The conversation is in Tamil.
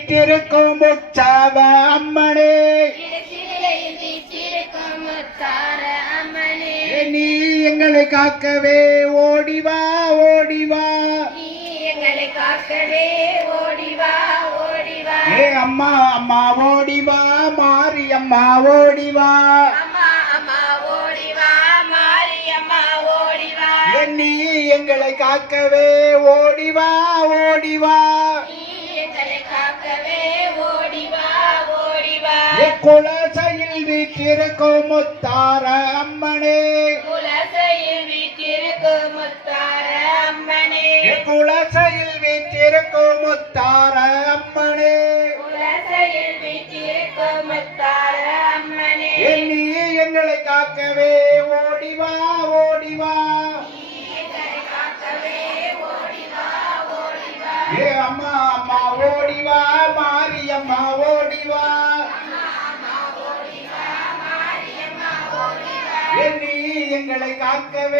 வீற்றிருக்கும் உற்சவ அம்மனே நீ எங்களை காக்கவே ஓடிவா ஓடிவா எங்களை காக்கவே ஓடிவா ஓடிவா ஏ அம்மா அம்மா ஓடிவா மாறி அம்மா ஓடிவா நீ எங்களை காக்கவே ஓடிவா ஓடிவா காக்கவே ஓடிவா ஓடிவா குலசையில் வீற்றிருக்கும் முத்தார அம்மனே. குலசையில் வீற்றிருக்கும் முத்தார அம்மனே. குலசையில் வீற்றிருக்கும் முத்தார அம்மனே. குலசையில் வீற்றிருக்கும் முத்தார அம்மனே. நீ எங்களை காக்கவே. ஏ அம்மா அம்மா ஓடிவா மாரி அம்மா ஓடிவா நீ எங்களை காக்கவே